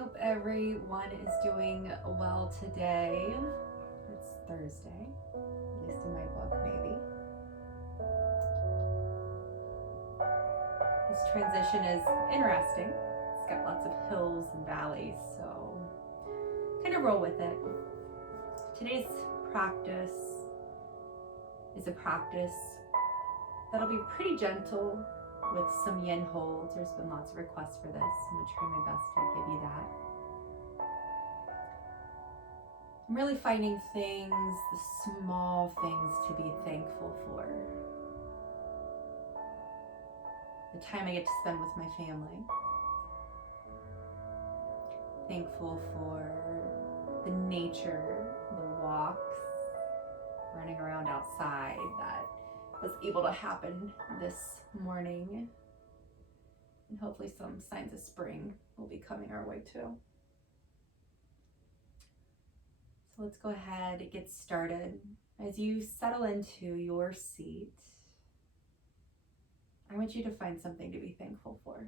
hope everyone is doing well today. It's Thursday, at least in my book, maybe. This transition is interesting. It's got lots of hills and valleys, so kind of roll with it. Today's practice is a practice that'll be pretty gentle with some yin holds. There's been lots of requests for this. I'm going to try my best to give you that. I'm really finding things, the small things to be thankful for. The time I get to spend with my family. Thankful for the nature, the walks, running around outside that was able to happen this morning. And hopefully some signs of spring will be coming our way too. So let's go ahead and get started. As you settle into your seat, I want you to find something to be thankful for.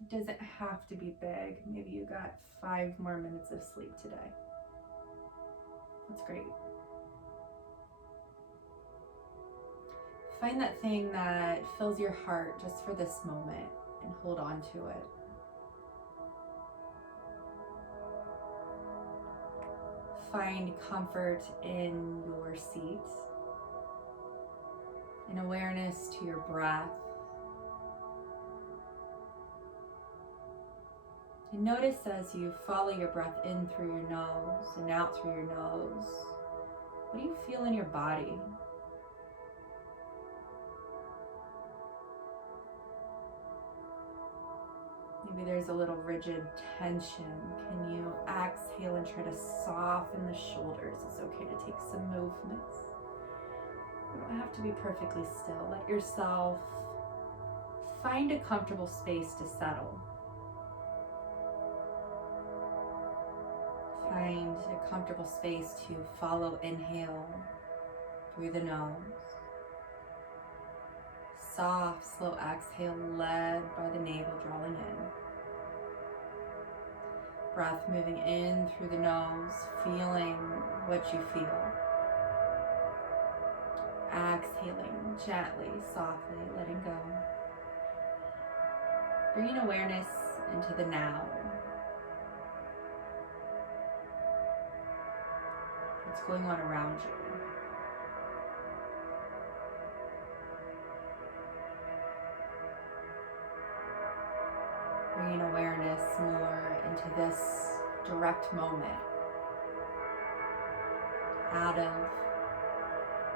It doesn't have to be big. Maybe you got 5 more minutes of sleep today. That's great. Find that thing that fills your heart just for this moment and hold on to it. Find comfort in your seat, an awareness to your breath. And notice as you follow your breath in through your nose and out through your nose, what do you feel in your body? Maybe there's a little rigid tension. Can you exhale and try to soften the shoulders? It's okay to take some movements. You don't have to be perfectly still. Let yourself find a comfortable space to settle. Find a comfortable space to follow inhale through the nose. Soft, slow exhale led by the navel drawing in. Breath moving in through the nose, feeling what you feel. Exhaling gently, softly, letting go. Bringing awareness into the now. What's going on around you? Bringing awareness more into this direct moment, out of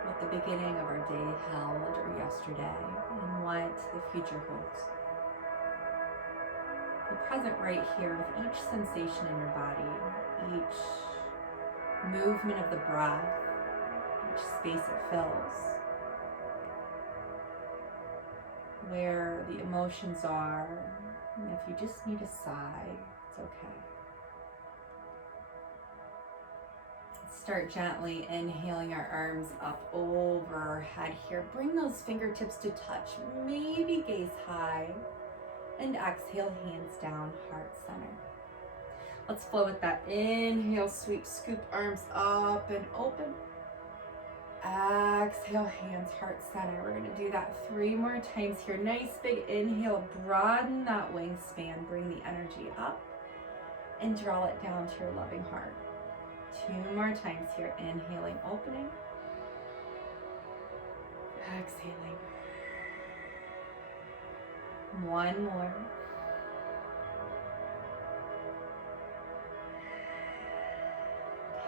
what the beginning of our day held or yesterday and what the future holds. Be present right here with each sensation in your body, each movement of the breath, each space it fills, where the emotions are. And if you just need a sigh, it's okay. Let's start gently inhaling our arms up over our head here. Bring those fingertips to touch, maybe gaze high. And exhale, hands down, heart center. Let's flow with that. Inhale, sweep, scoop arms up and open. Exhale, hands, heart center. We're going to do that 3 more times here. Nice big inhale, broaden that wingspan, bring the energy up and draw it down to your loving heart. 2 more times here. Inhaling, opening. Exhaling. 1 more.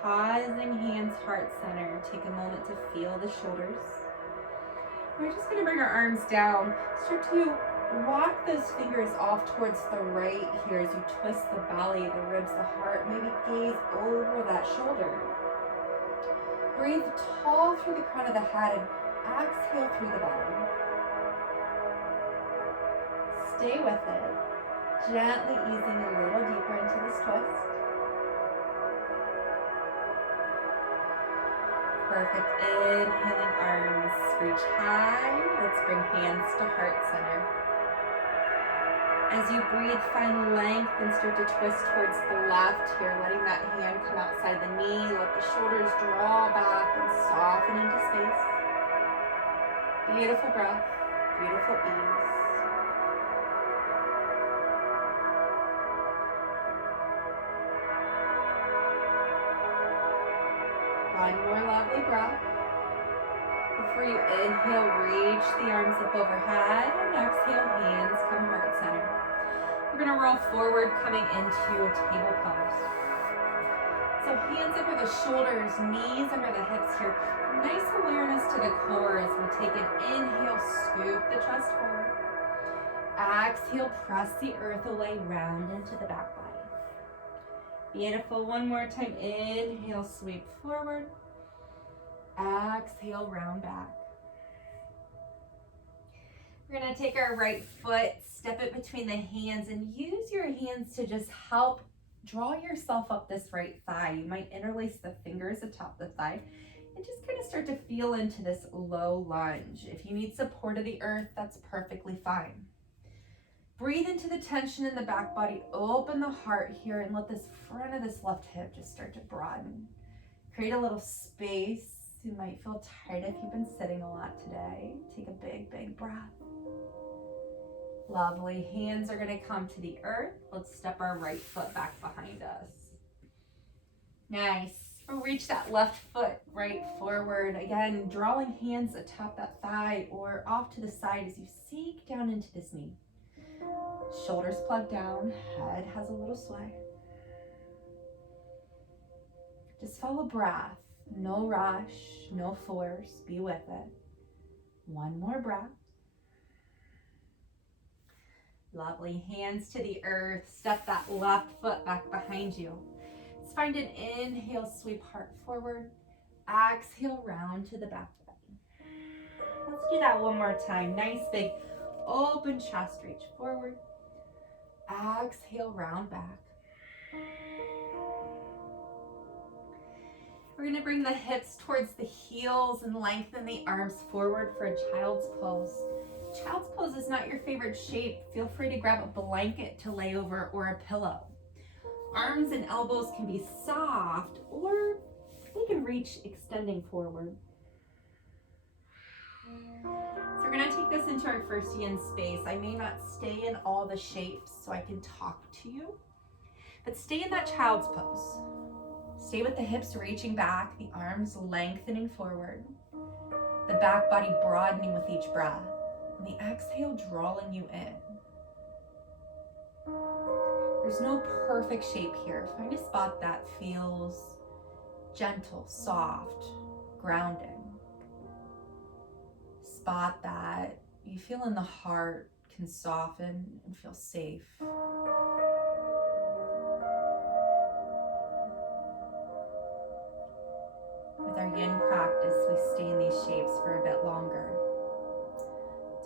Pausing, hands, heart center. Take a moment to feel the shoulders. We're just going to bring our arms down. Start to walk those fingers off towards the right here as you twist the belly, the ribs, the heart. Maybe gaze over that shoulder. Breathe tall through the crown of the head and exhale through the belly. Stay with it. Gently easing a little deeper into this twist. Perfect. Inhaling, arms reach high. Let's bring hands to heart center. As you breathe, find length and start to twist towards the left here, letting that hand come outside the knee. Let the shoulders draw back and soften into space. Beautiful breath, beautiful ease. One more lovely breath. Before you inhale, reach the arms up overhead, and exhale, hands come heart center. We're gonna roll forward, coming into a table pose. So hands under the shoulders, knees under the hips here. Nice awareness to the core as we take an inhale, scoop the chest forward. Exhale, press the earth away, round into the back body. Beautiful, one more time. Inhale, sweep forward. Exhale, round back. We're gonna take our right foot, step it between the hands, and use your hands to just help draw yourself up this right thigh. You might interlace the fingers atop the thigh and just kind of start to feel into this low lunge. If you need support of the earth, that's perfectly fine. Breathe into the tension in the back body, open the heart here, and let this front of this left hip just start to broaden. Create a little space. You might feel tight if you've been sitting a lot today. Take a big, big breath. Lovely. Hands are going to come to the earth. Let's step our right foot back behind us. Nice. We'll reach that left foot right forward. Again, drawing hands atop that thigh or off to the side as you sink down into this knee. Shoulders plug down, head has a little sway. Just follow breath. No rush, no force. Be with it. One more breath. Lovely. Hands to the earth. Step that left foot back behind you. Let's find an inhale, sweep heart forward. Exhale, round to the back body. Let's do that one more time. Nice big open chest, reach forward. Exhale, round back. We're going to bring the hips towards the heels and lengthen the arms forward for a child's pose. Child's pose is not your favorite shape. Feel free to grab a blanket to lay over or a pillow. Arms and elbows can be soft or they can reach extending forward. So we're going to take this into our first yin space. I may not stay in all the shapes so I can talk to you, but stay in that child's pose. Stay with the hips reaching back, the arms lengthening forward, the back body broadening with each breath, and the exhale drawing you in. There's no perfect shape here. Find a spot that feels gentle, soft, grounding. Spot that you feel in the heart can soften and feel safe. With our yin practice, we stay in these shapes for a bit longer.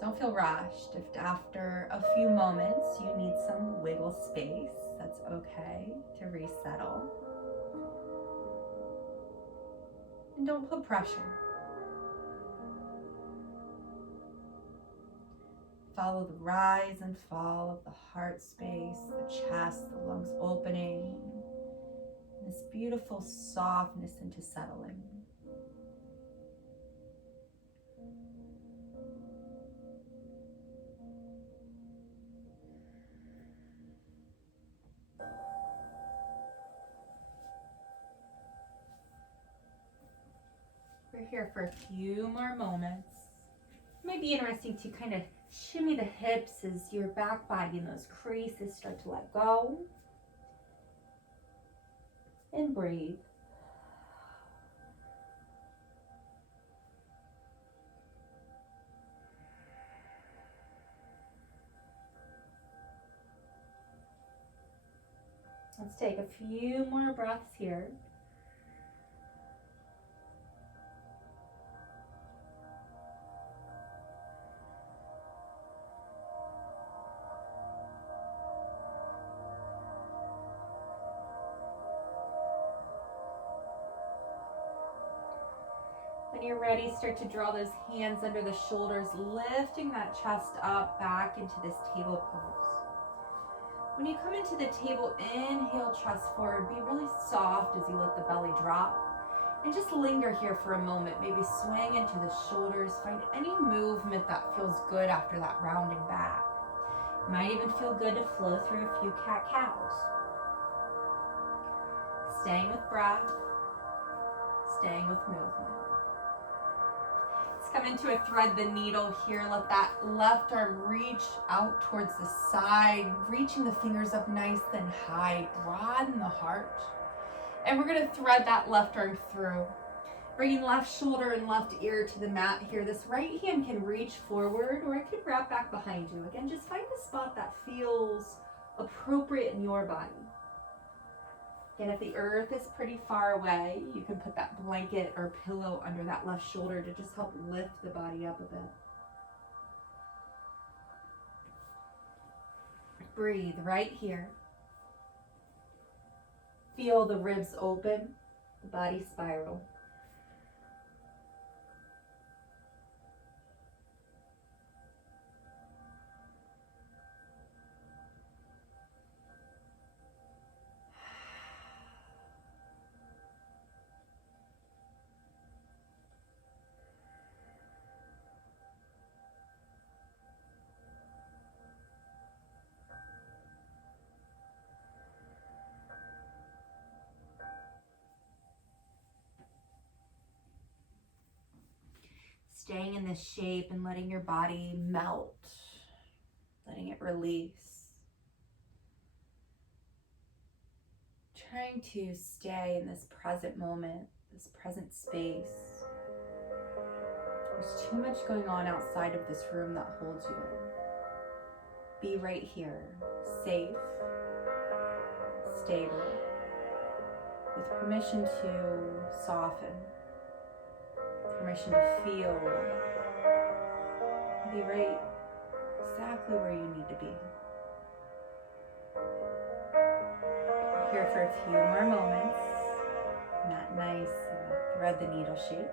Don't feel rushed. If after a few moments you need some wiggle space, that's okay to resettle. And don't put pressure. Follow the rise and fall of the heart space, the chest, the lungs opening, and this beautiful softness into settling. We're here for a few more moments. It might be interesting to kind of shimmy the hips as your back body and those creases start to let go. And breathe. Let's take a few more breaths here. When you're ready, start to draw those hands under the shoulders, lifting that chest up back into this table pose. When you come into the table, inhale, trust forward. Be really soft as you let the belly drop. And just linger here for a moment. Maybe swing into the shoulders. Find any movement that feels good after that rounding back. It might even feel good to flow through a few cat-cows. Staying with breath. Staying with movement. Let's come into a thread the needle here. Let that left arm reach out towards the side, reaching the fingers up nice and high. Broaden the heart. And we're going to thread that left arm through. Bringing left shoulder and left ear to the mat here. This right hand can reach forward or it can wrap back behind you. Again, just find a spot that feels appropriate in your body. And if the earth is pretty far away, you can put that blanket or pillow under that left shoulder to just help lift the body up a bit. Breathe right here. Feel the ribs open, the body spiral. Staying in this shape and letting your body melt, letting it release. Trying to stay in this present moment, this present space. There's too much going on outside of this room that holds you. Be right here, safe, stable, with permission to soften. Permission to feel, be right exactly where you need to be. Here for a few more moments in that nice thread the needle shape.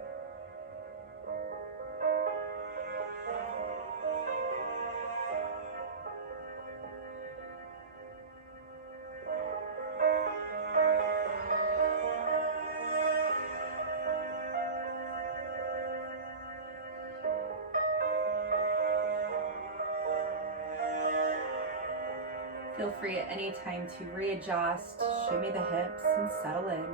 Feel free at any time to readjust, shimmy the hips, and settle in.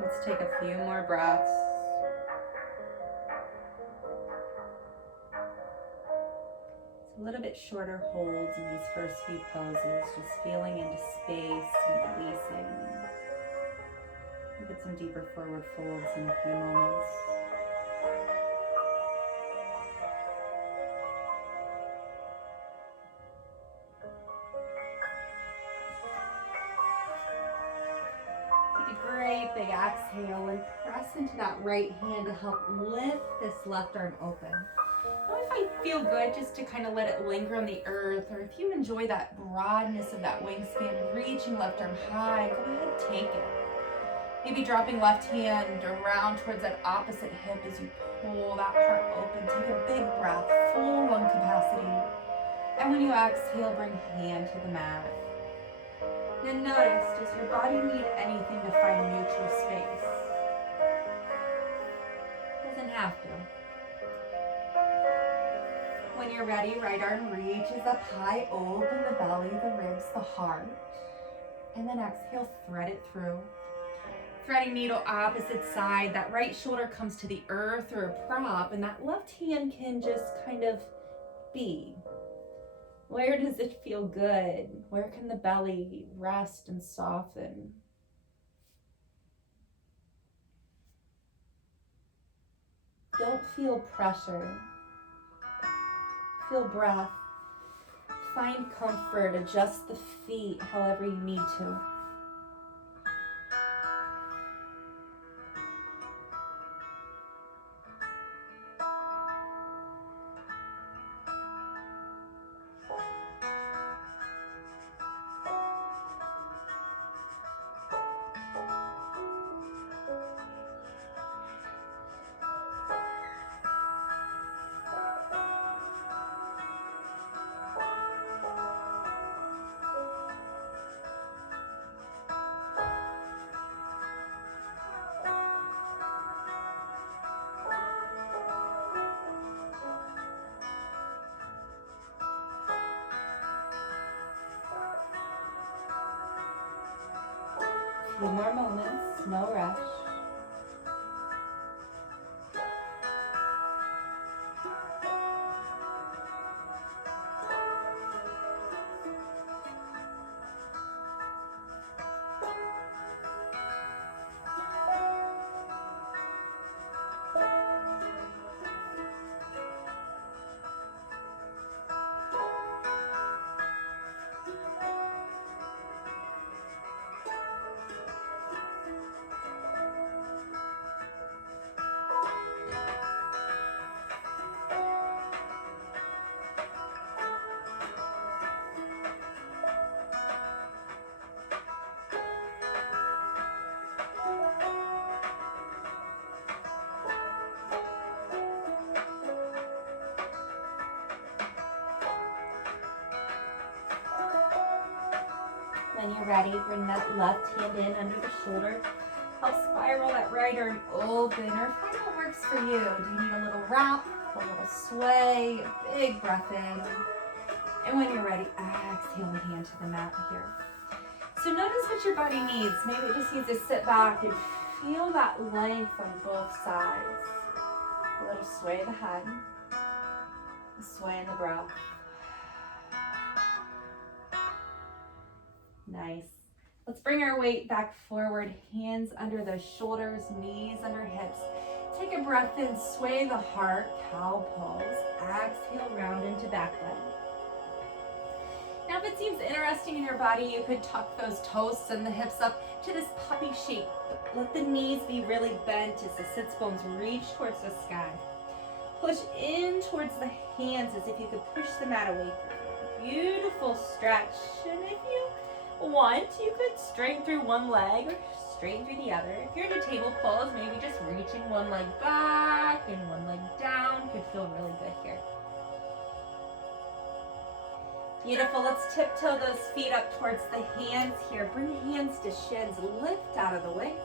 Let's take a few more breaths. It's a little bit shorter holds in these first few poses, just feeling into space and releasing. We'll get some deeper forward folds in a few moments. Take a great big exhale and press into that right hand to help lift this left arm open. Now if I feel good, just to kind of let it linger on the earth, or if you enjoy that broadness of that wingspan, reaching left arm high, go ahead, take it. Maybe dropping left hand around towards that opposite hip as you pull that heart open. Take a big breath, full lung capacity. And when you exhale, bring hand to the mat. Then notice, does your body need anything to find neutral space? Doesn't have to. When you're ready, right arm reaches up high, open the belly, the ribs, the heart. And then exhale, thread it through. Threading needle opposite side, that right shoulder comes to the earth or a prop, and that left hand can just kind of be. Where does it feel good? Where can the belly rest and soften? Don't feel pressure. Feel breath. find comfort, adjust the feet however you need to. Few more moments, no rush. When you're ready, bring that left hand in under the shoulder. Help spiral that right arm open, or find what works for you. Do you need a little wrap, a little sway, a big breath in? And when you're ready, exhale and hand to the mat here. So notice what your body needs. Maybe it just needs to sit back and feel that length on both sides. A little sway of the head, a sway in the breath. Nice. Let's bring our weight back forward, hands under the shoulders, knees under hips. Take a breath in, sway the heart, cow pose. Exhale, round into back bend. Now if it seems interesting in your body, you could tuck those toes and the hips up to this puppy shape. Let the knees be really bent as the sits bones reach towards the sky. Push in towards the hands as if you could push the mat away from you. Beautiful stretch. And if you want, you could straighten through one leg or straighten through the other. If you're in a table pose, maybe just reaching one leg back and one leg down could feel really good here. Beautiful. Let's tiptoe those feet up towards the hands here. Bring the hands to shins. Lift out of the waist.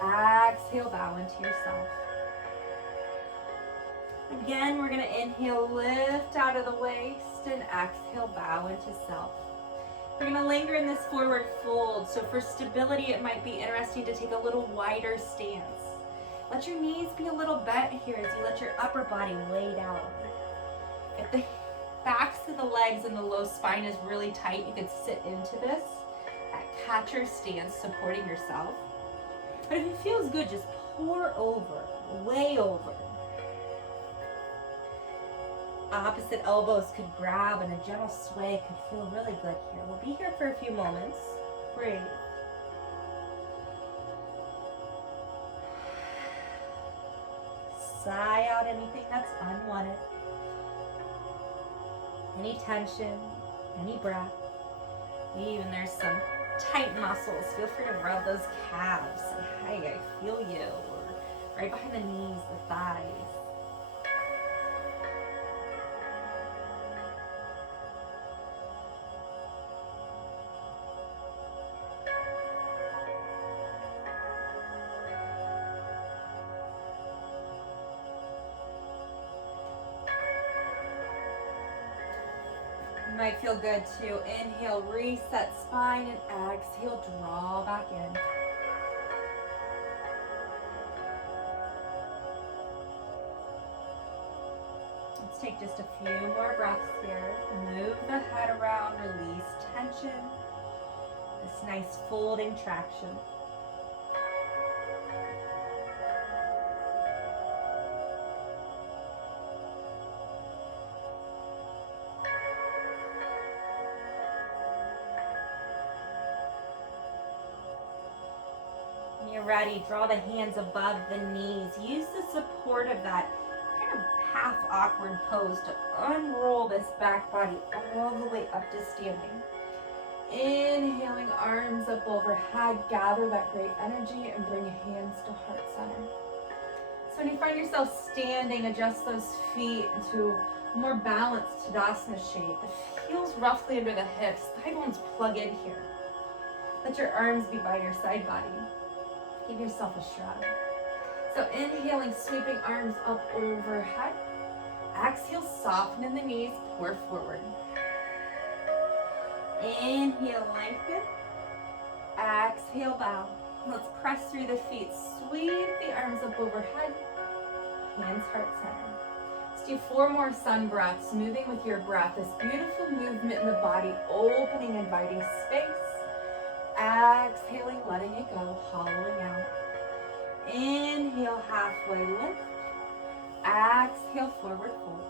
Exhale, bow into yourself. Again, we're going to inhale, lift out of the waist, and exhale, bow into self. We're going to linger in this forward fold. So for stability, it might be interesting to take a little wider stance. Let your knees be a little bent here as you let your upper body lay down. If the backs of the legs and the low spine is really tight, you could sit into this at catcher stance, supporting yourself. But if it feels good, just pour over, way over. Opposite elbows could grab and a gentle sway could feel really good here. We'll be here for a few moments. Breathe. Sigh out anything that's unwanted. Any tension, any breath. Even there's some tight muscles. Feel free to rub those calves. Say, hey, I feel you. Or right behind the knees, the thighs. Might feel good to inhale, reset spine, and exhale, draw back in. Let's take just a few more breaths here. Move the head around, release tension. This nice folding traction. you're ready, draw the hands above the knees. Use the support of that kind of half awkward pose to unroll this back body all the way up to standing. Inhaling, arms up overhead, gather that great energy and bring hands to heart center. So when you find yourself standing, adjust those feet into a more balanced Tadasana shape. The heels roughly under the hips, thigh bones plug in here. Let your arms be by your side body. Give yourself a shrug. So inhaling, sweeping arms up overhead. Exhale, soften in the knees, pour forward. Inhale, lengthen. Exhale, bow. Let's press through the feet. Sweep the arms up overhead. Hands heart center. Let's do 4 more sun breaths, moving with your breath. This beautiful movement in the body, opening, inviting space. Exhaling, letting it go, hollowing out. Inhale, halfway lift. Exhale, forward fold.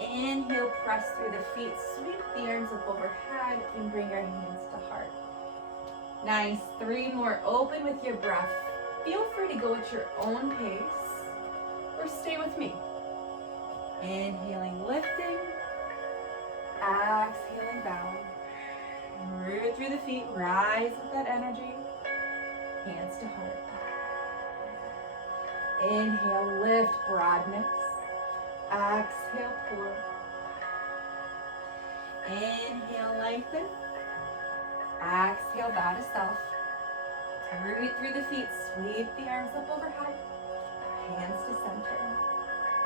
Inhale, press through the feet, sweep the arms up overhead, and bring your hands to heart. Nice, 3 more, open with your breath. Feel free to go at your own pace, or stay with me. Inhaling, lifting. Exhaling, bowing. Root through the feet, rise with that energy. Hands to heart. Inhale, lift, broadness. Exhale, pour. Inhale, lengthen. Exhale, bow to self. Root through the feet, sweep the arms up overhead. Hands to center.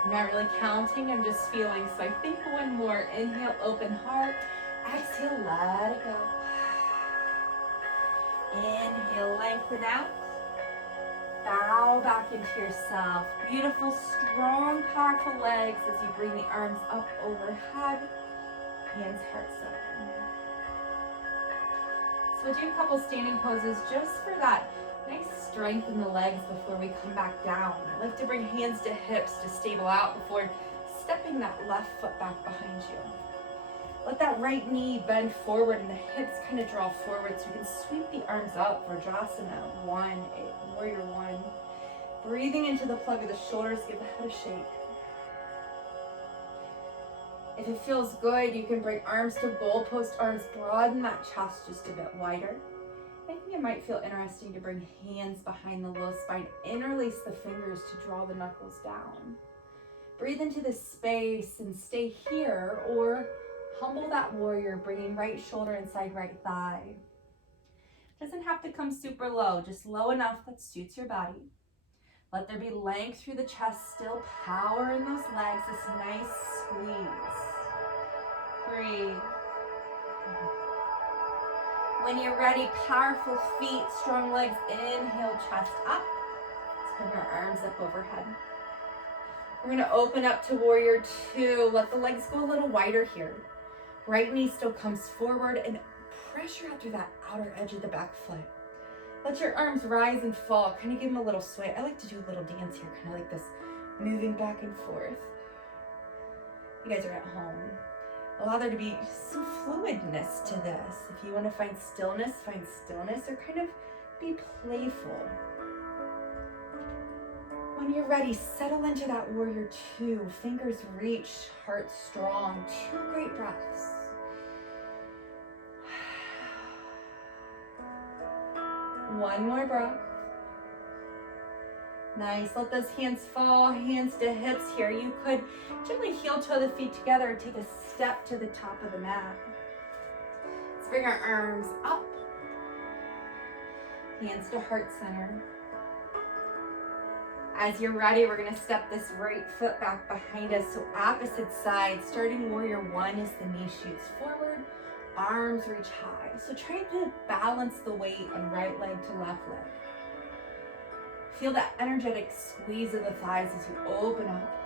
I'm not really counting, I'm just feeling. So I think 1 more. Inhale, open heart. Exhale, let it go. Inhale, lengthen out. Bow back into yourself. Beautiful, strong, powerful legs as you bring the arms up overhead. Hands heart center. So we'll do a couple standing poses just for that nice strength in the legs before we come back down. I like to bring hands to hips to stable out before stepping that left foot back behind you. Let that right knee bend forward and the hips kind of draw forward so you can sweep the arms up for Vrajasana 1, Warrior 1. Breathing into the plug of the shoulders, give the head a shake. If it feels good, you can bring arms to goalpost arms, broaden that chest just a bit wider. I think it might feel interesting to bring hands behind the low spine, interlace the fingers to draw the knuckles down. Breathe into this space and stay here, or humble that warrior, bringing right shoulder inside right thigh. Doesn't have to come super low, just low enough that suits your body. Let there be length through the chest, still power in those legs, this nice squeeze. Breathe. When you're ready, powerful feet, strong legs, inhale, chest up. Let's bring our arms up overhead. We're gonna open up to Warrior 2. Let the legs go a little wider here. Right knee still comes forward and pressure out through that outer edge of the back foot. Let your arms rise and fall, kind of give them a little sway. I like to do a little dance here, kind of like this, moving back and forth. You guys are at home. Allow there to be some fluidness to this. If you want to find stillness, or kind of be playful. When you're ready, settle into that Warrior 2. Fingers reach, heart strong. 2 great breaths. One more breath. Nice. Let those hands fall, hands to hips here. You could gently heel toe the feet together and take a step to the top of the mat. Let's bring our arms up. Hands to heart center. As you're ready, we're going to step this right foot back behind us. So opposite side, starting Warrior 1 as the knee shoots forward, arms reach high. So try to balance the weight on right leg to left leg. Feel that energetic squeeze of the thighs as you open up.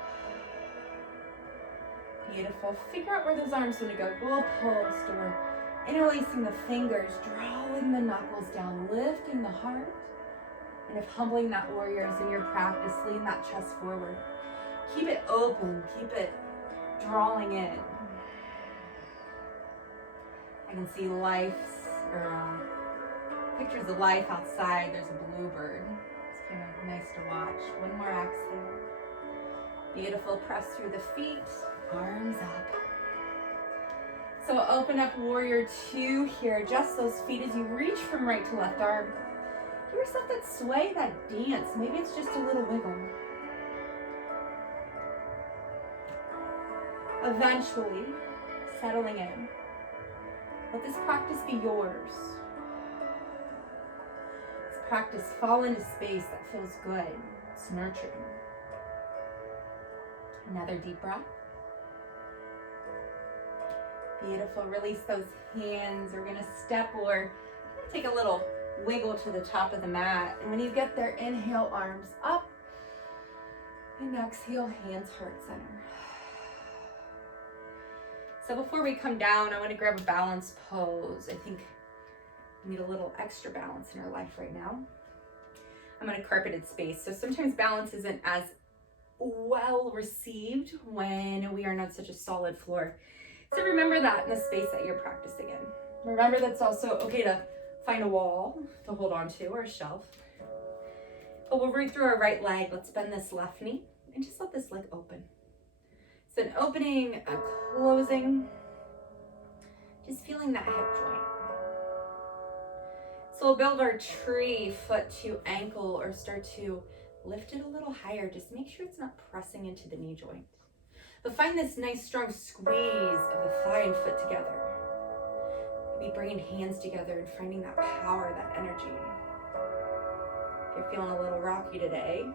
Beautiful. Figure out where those arms are going to go. Goalpost or interlacing the fingers, drawing the knuckles down, lifting the heart. And if humbling that warrior is in your practice, lean that chest forward. Keep it open, keep it drawing in. I can see life or Pictures of life outside. There's a bluebird. It's kind of nice to watch. One more exhale. Beautiful. Press through the feet. Arms up. So open up warrior two here. Adjust those feet as you reach from right to left arm. Give yourself that sway, that dance. Maybe it's just a little wiggle. Eventually, settling in. Let this practice be yours. This practice fall into space that feels good. It's nurturing. Another deep breath. Beautiful. Release those hands. We're going to step or take a little wiggle to the top of the mat. And when you get there, inhale, arms up. And exhale, hands, heart center. So before we come down, I want to grab a balanced pose. I think we need a little extra balance in our life right now. I'm on a carpeted space, so sometimes balance isn't as well received when we are on such a solid floor. So remember that in the space that you're practicing in. Remember that's also okay to find a wall to hold on to or a shelf. But we'll reach through our right leg. Let's bend this left knee and just let this leg open. So an opening, a closing, just feeling that hip joint. So we'll build our tree, foot to ankle, or start to lift it a little higher. Just make sure it's not pressing into the knee joint. But find this nice strong squeeze of the thigh and foot together. Maybe bringing hands together and finding that power, that energy. If you're feeling a little rocky today,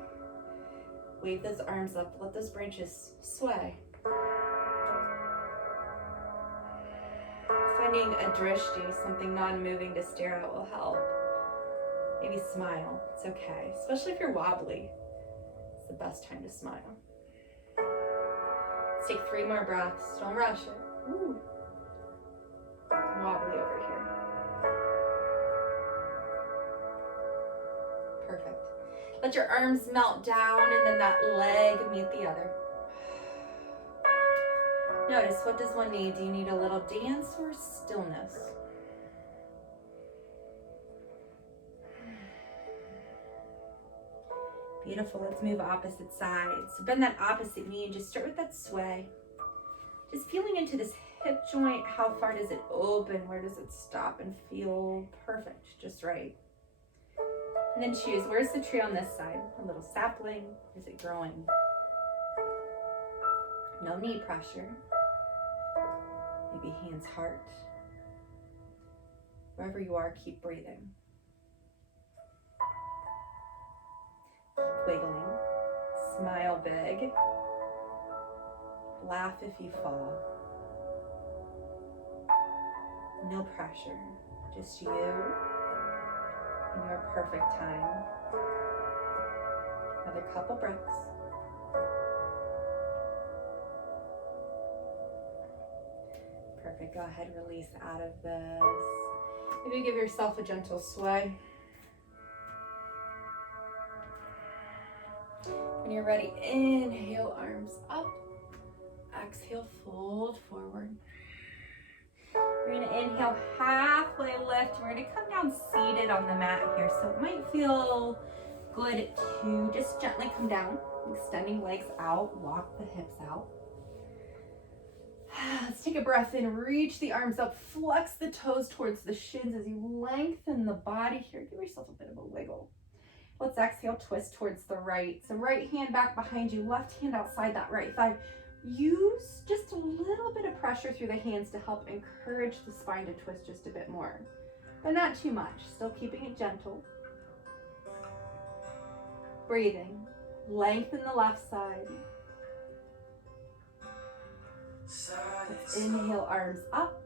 wave those arms up, let those branches sway. Finding a drishti, something non-moving to stare at, will help. Maybe smile, it's okay. Especially if you're wobbly, it's the best time to smile. Let's take 3 more breaths, don't rush it. Ooh. Wobbly over here. Perfect. Let your arms melt down and then that leg meet the other. Notice, what does one need? Do you need a little dance or stillness? Beautiful. Let's move opposite sides. So bend that opposite knee and just start with that sway. Just feeling into this hip joint. How far does it open? Where does it stop and feel perfect? Just right. And then choose, where's the tree on this side? A little sapling? Is it growing? No knee pressure. Maybe hands, heart. Wherever you are, keep breathing. Keep wiggling. Smile big. Laugh if you fall. No pressure. Just you and your perfect time. Another couple breaths. Perfect. Go ahead, release out of this. Maybe give yourself a gentle sway. When you're ready, inhale, arms up. Exhale, fold forward. We're going to inhale, halfway lift. We're going to come down seated on the mat here. So it might feel good to just gently come down, extending legs out, walk the hips out. Let's take a breath in, reach the arms up, flex the toes towards the shins as you lengthen the body here. Give yourself a bit of a wiggle. Let's exhale, twist towards the right. So right hand back behind you, left hand outside that right thigh. Use just a little bit of pressure through the hands to help encourage the spine to twist just a bit more, but not too much. Still keeping it gentle. Breathing. Lengthen the left side. Let's inhale, arms up.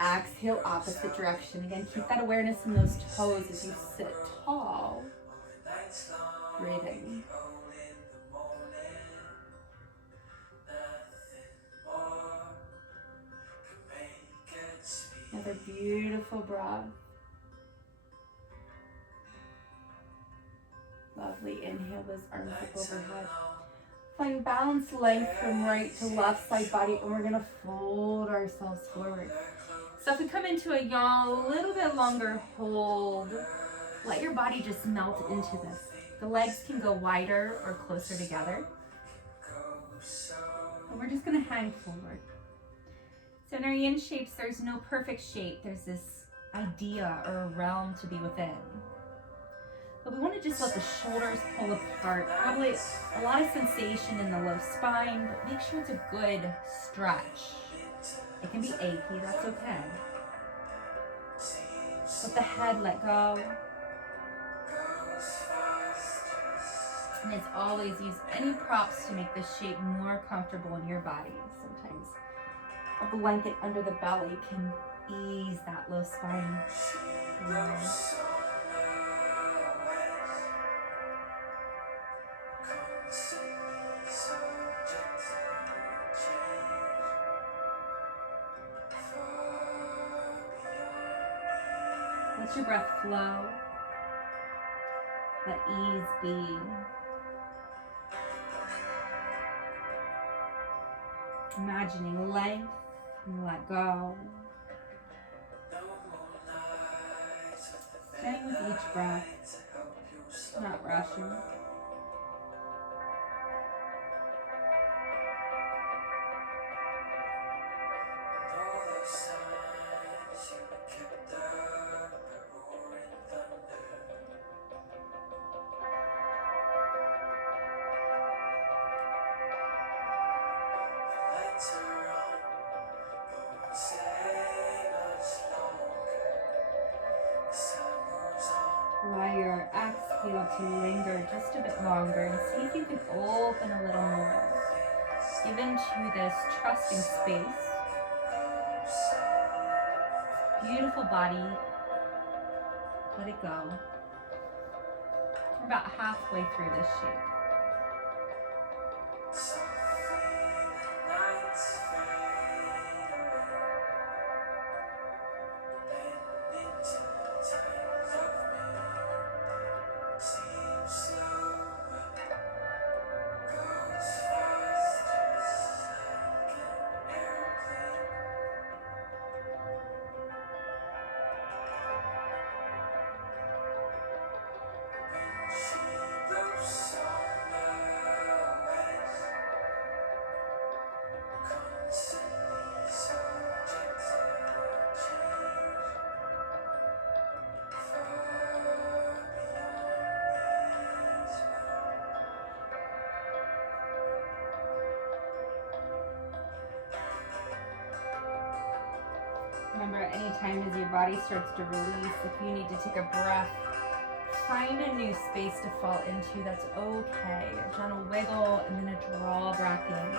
Exhale, opposite direction. Again, keep that awareness in those toes as you sit tall. Breathing. Another beautiful breath. Lovely. Inhale those arms up overhead. Find balance length from right to left side body, and we're going to fold ourselves forward. So if we come into a yawn, a little bit longer hold. Let your body just melt into this. The legs can go wider or closer together. And we're just gonna hang forward. So in our yin shapes, there's no perfect shape. There's this idea or a realm to be within. But we want to just let the shoulders pull apart. Probably a lot of sensation in the low spine, but make sure it's a good stretch. It can be achy, that's okay. Let the head let go. And as always, use any props to make this shape more comfortable in your body. Sometimes a blanket under the belly can ease that low spine. Let your breath flow. Let ease be. Imagining length and let go. Stay with each breath, not rushing. Allow your exhale to linger just a bit longer and see if you can open a little more. Give into this trusting space. Beautiful body. Let it go. We're about halfway through this shape. Remember, anytime as your body starts to release, if you need to take a breath, find a new space to fall into. That's okay. A gentle wiggle and then a draw back in.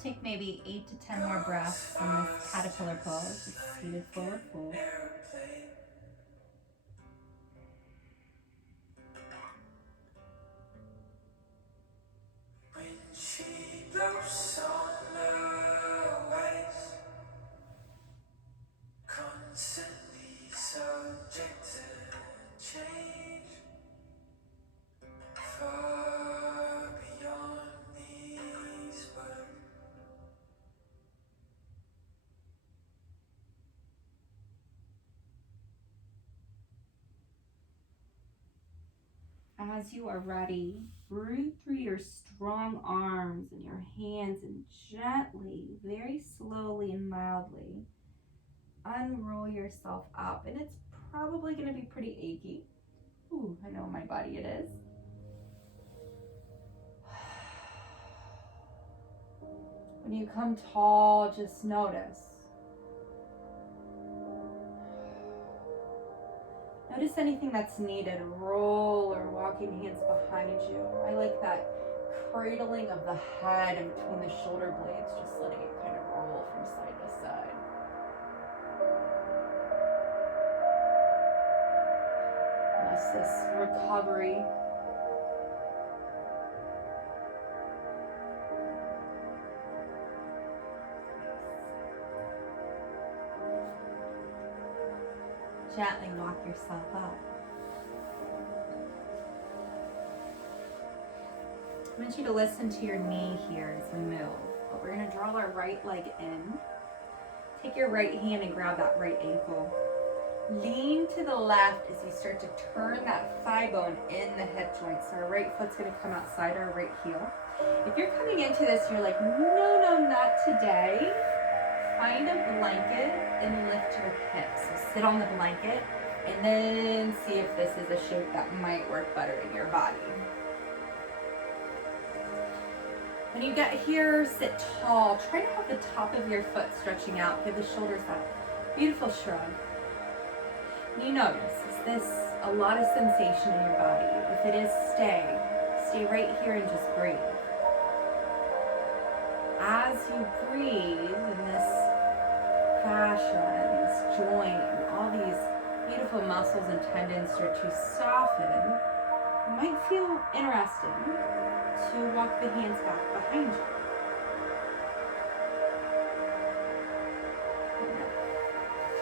Take maybe 8 to 10 more breaths in this caterpillar pose, seated forward fold. As you are ready, root through your strong arms and your hands and gently, very slowly and mildly, unroll yourself up. And it's probably going to be pretty achy. Ooh, I know in my body it is. When you come tall, just notice. Notice anything that's needed. Roll or walking hands behind you. I like that cradling of the head in between the shoulder blades, just letting it kind of roll from side to side. Bless this recovery. Gently walk yourself up. I want you to listen to your knee here as we move. But we're going to draw our right leg in. Take your right hand and grab that right ankle. Lean to the left as you start to turn that thigh bone in the hip joint. So our right foot's going to come outside our right heel. If you're coming into this, you're like, no, not today. Find a blanket and lift your hips. So sit on the blanket and then see if this is a shape that might work better in your body. When you get here, sit tall. Try to have the top of your foot stretching out. Give the shoulders that beautiful shrug. And you notice, is this a lot of sensation in your body? If it is, stay right here and just breathe. As you breathe in this fascia and this joint and all these beautiful muscles and tendons start to soften, you might feel interested to walk the hands back behind you.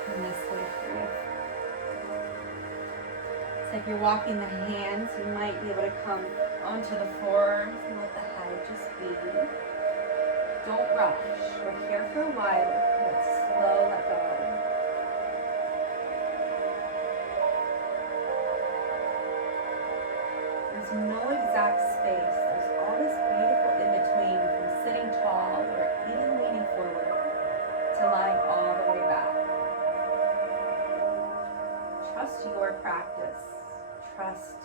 Turn this way for you. So if you're walking the hands, you might be able to come onto the forearms and let the head just be. Don't rush. We're here for a while. Let's slow, let go. There's no exact space. There's all this beautiful in between from sitting tall or even leaning forward to lying all the way back. Trust your practice. Trust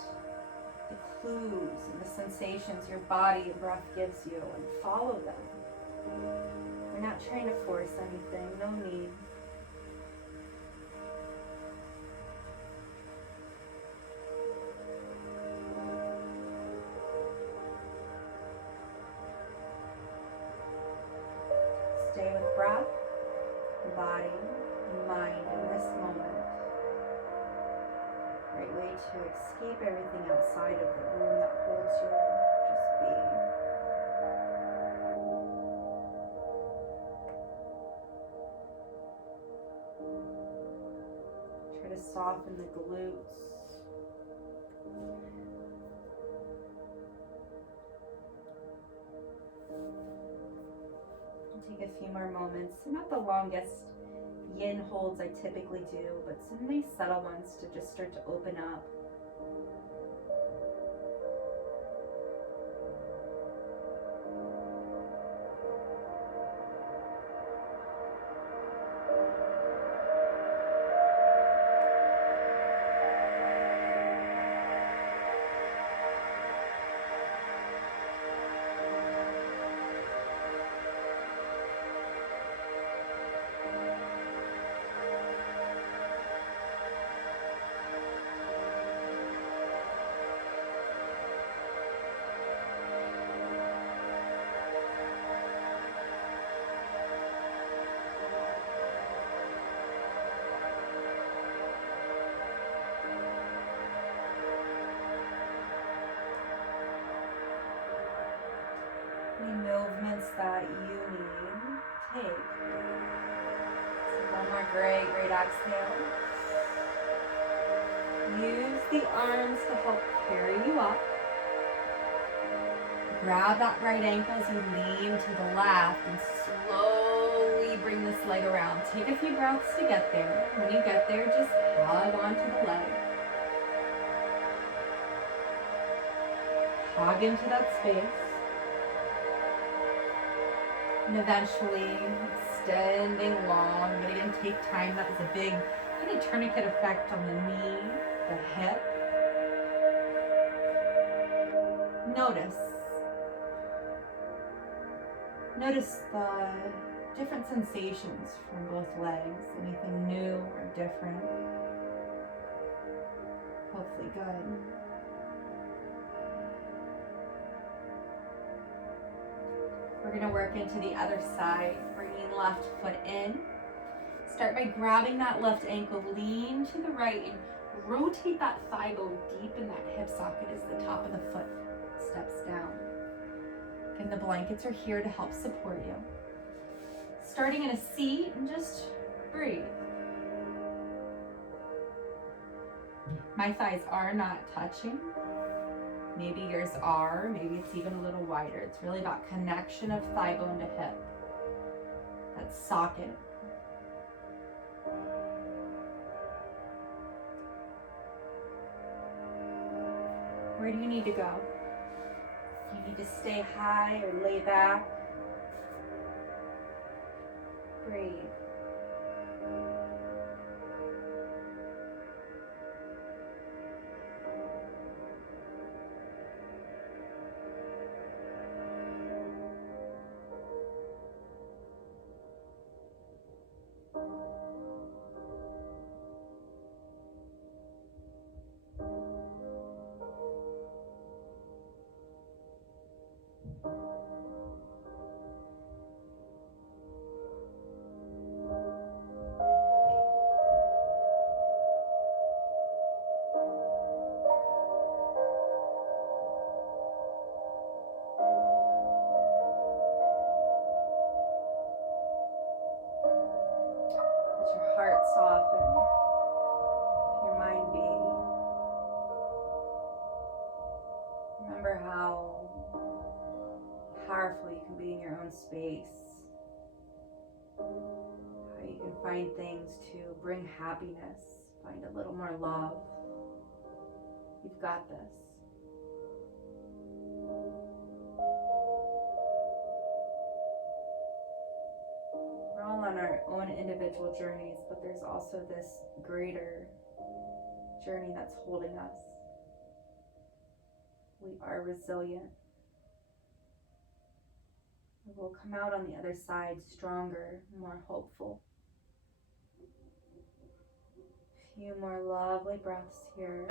the clues and the sensations your body and breath gives you and follow them. We're not trying to force anything, no need. Stay with breath, body, mind in this moment. Great way to escape everything outside of the room that holds you. Just be. Try to soften the glutes. Take a few more moments. Not the longest yin holds I typically do, but some nice subtle ones to just start to open up. Any movements that you need, take. So one more great exhale. Use the arms to help carry you up. Grab that right ankle as you lean to the left and slowly bring this leg around. Take a few breaths to get there. When you get there, just hug onto the leg. Hug into that space. And eventually extending long, but again, take time. That was a big kind of tourniquet effect on the knee, the hip. Notice. Notice the different sensations from both legs. Anything new or different? Hopefully good. We're going to work into the other side, bringing left foot in. Start by grabbing that left ankle, lean to the right, and rotate that thigh bone deep in that hip socket as the top of the foot steps down. And the blankets are here to help support you. Starting in a seat, and just breathe. My thighs are not touching. Maybe yours are, maybe it's even a little wider. It's really about connection of thigh bone to hip. That socket. Where do you need to go? You need to stay high or lay back. Breathe. Let your heart soften, your mind be. Remember how powerful you can be in your own space. How you can find things to bring happiness, find a little more love. You've got this. We're all on our own individual journeys, but there's also this greater journey that's holding us. We are resilient. We will come out on the other side stronger, more hopeful. A few more lovely breaths here.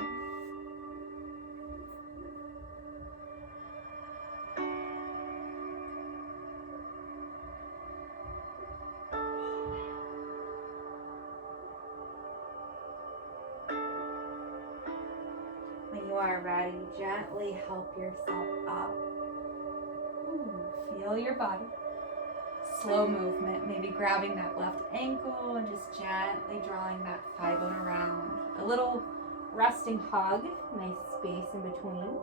When you are ready, gently help yourself up. Feel your body. Slow movement, maybe grabbing that left ankle and just gently drawing that thigh bone around. A little resting hug, nice space in between.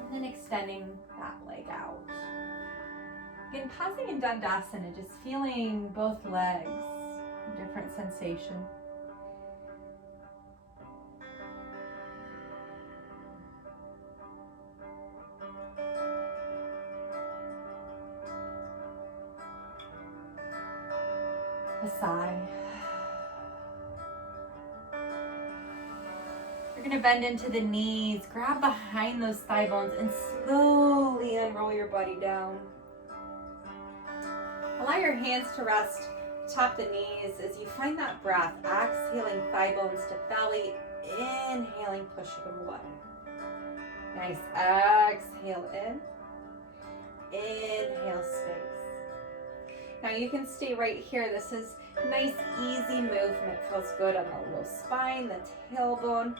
And then extending that leg out. Again, pausing in Dandasana, just feeling both legs, different sensation. A sigh. You're going to bend into the knees, grab behind those thigh bones, and slowly unroll your body down. Allow your hands to rest atop the knees as you find that breath, exhaling thigh bones to belly, inhaling, pushing away. Nice, exhale in, inhale, space. Now you can stay right here. This is nice, easy movement. Feels good on the low spine, the tailbone.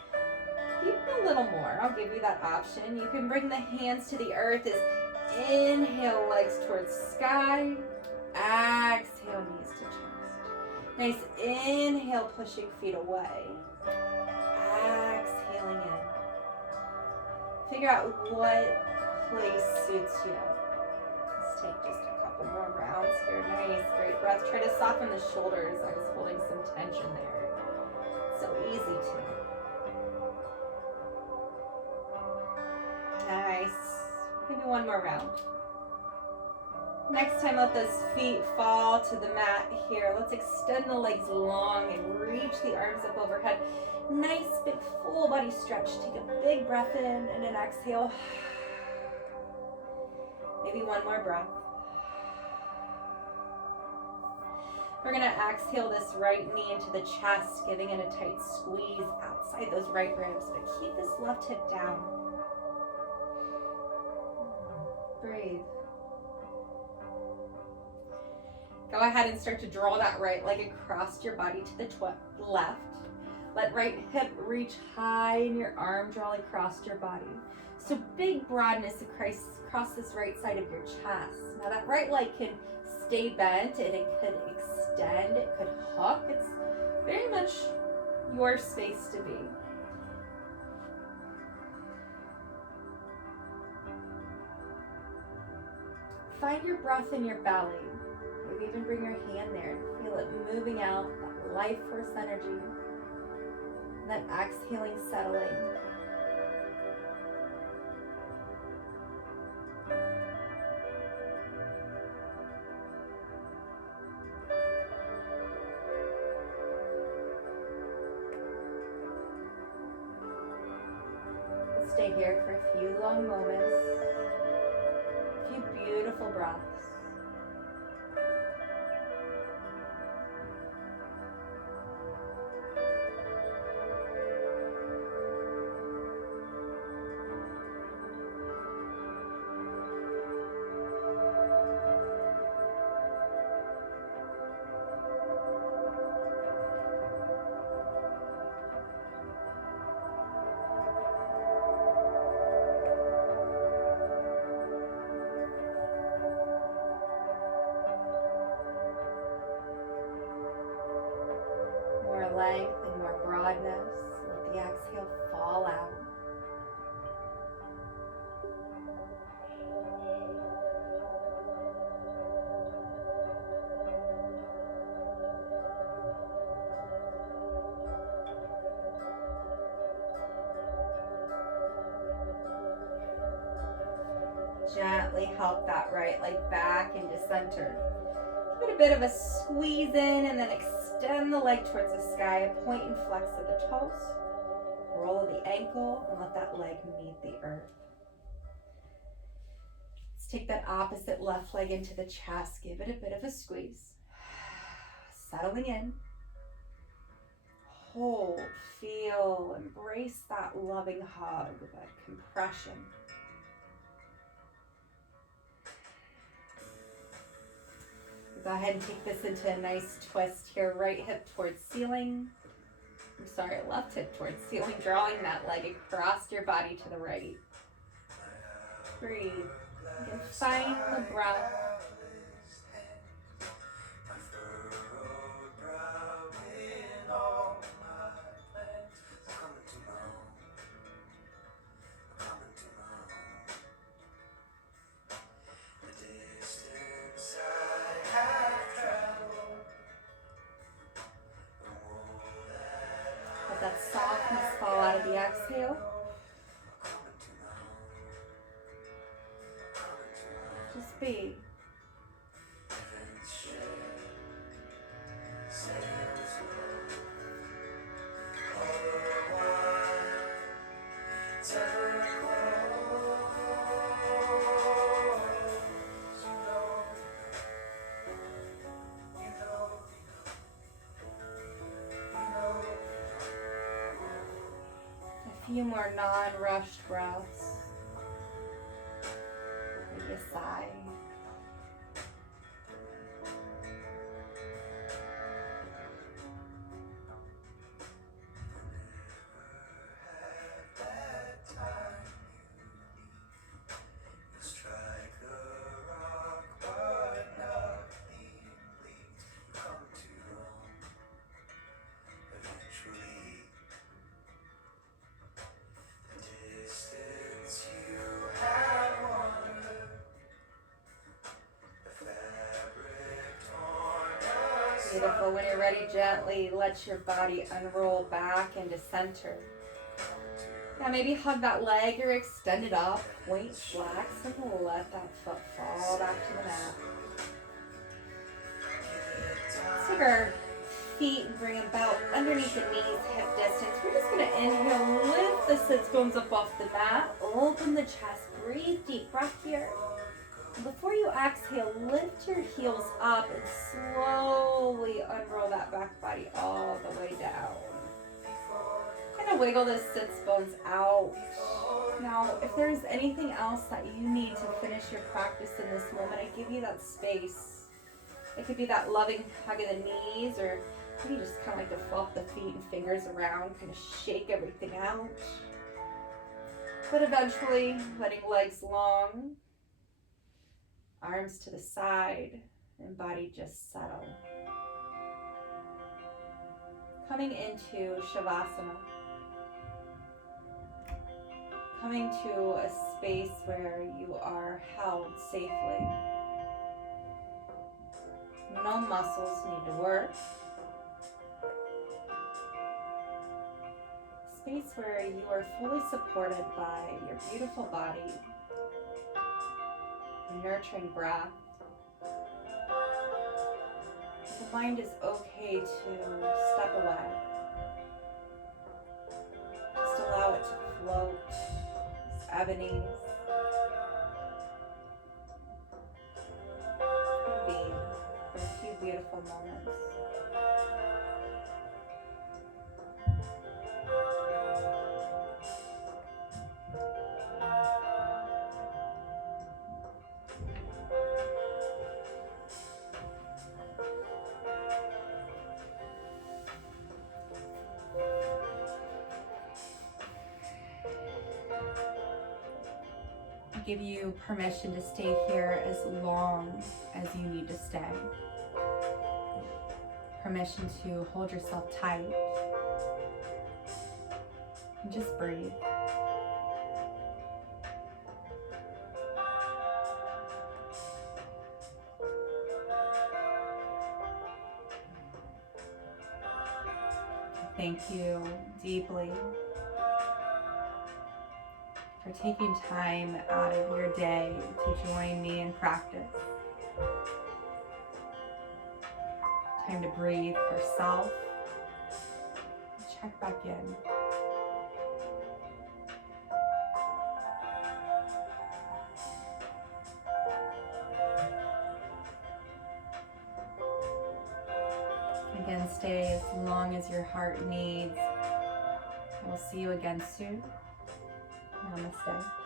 Even a little more. I'll give you that option. You can bring the hands to the earth as inhale, legs towards sky. Exhale, knees to chest. Nice, inhale, pushing feet away. Exhaling in. Figure out what place suits you. Let's take just a couple more rounds here. Nice, great breath. Try to soften the shoulders. I was holding some tension there. So easy to. Nice. Maybe one more round. Next time, let those feet fall to the mat here. Let's extend the legs long and reach the arms up overhead. Nice big full body stretch. Take a big breath in and an exhale. Maybe one more breath. We're gonna exhale this right knee into the chest, giving it a tight squeeze outside those right ribs, but keep this left hip down. Breathe. Go ahead and start to draw that right leg across your body to the left. Let right hip reach high and your arm draw across your body. So big broadness across this right side of your chest. Now that right leg can stay bent and it could extend, it could hook. It's very much your space to be. Find your breath in your belly. Maybe even bring your hand there and feel it moving out, that life force energy. And then exhaling, settling. We'll stay here for a few long moments, a few beautiful breaths. Length and more broadness. Let the exhale fall out. Gently help that right leg back into center. Give it a bit of a squeeze in and then extend the leg towards the sky. Point and flex of the toes. Roll the ankle and let that leg meet the earth. Let's take that opposite left leg into the chest. Give it a bit of a squeeze. Settling in. Hold, feel, embrace that loving hug, that compression. Go ahead and take this into a nice twist here. Right hip towards ceiling. Left hip towards ceiling. Drawing that leg across your body to the right. Breathe. And find the breath. Let that softness fall out of the exhale. Just be. A few more non-rushed breaths. Maybe a sigh. Beautiful. When you're ready, gently let your body unroll back into center. Now maybe hug that leg or extend it up, point flex, and let that foot fall back to the mat. take our feet and bring them about underneath the knees, hip distance. We're just gonna inhale, lift the sits bones up off the mat, open the chest, breathe deep breath here. Before you exhale, lift your heels up and slowly unroll that back body all the way down. Kind of wiggle the sits bones out. Now, if there's anything else that you need to finish your practice in this moment, I give you that space. It could be that loving hug of the knees, or maybe just kind of like to flop the feet and fingers around, kind of shake everything out. But eventually, letting legs long, arms to the side, and body just settle. Coming into Shavasana. Coming to a space where you are held safely. No muscles need to work. Space where you are fully supported by your beautiful body, your nurturing breath. The mind is okay to step away. Just allow it to float, ebb and ease. Be for a few beautiful moments. Give you permission to stay here as long as you need to stay. Permission to hold yourself tight. And just breathe. Thank you deeply for taking time out of your day to join me in practice. Time to breathe for self. Check back in. Again, stay as long as your heart needs. I will see you again soon. Namaste.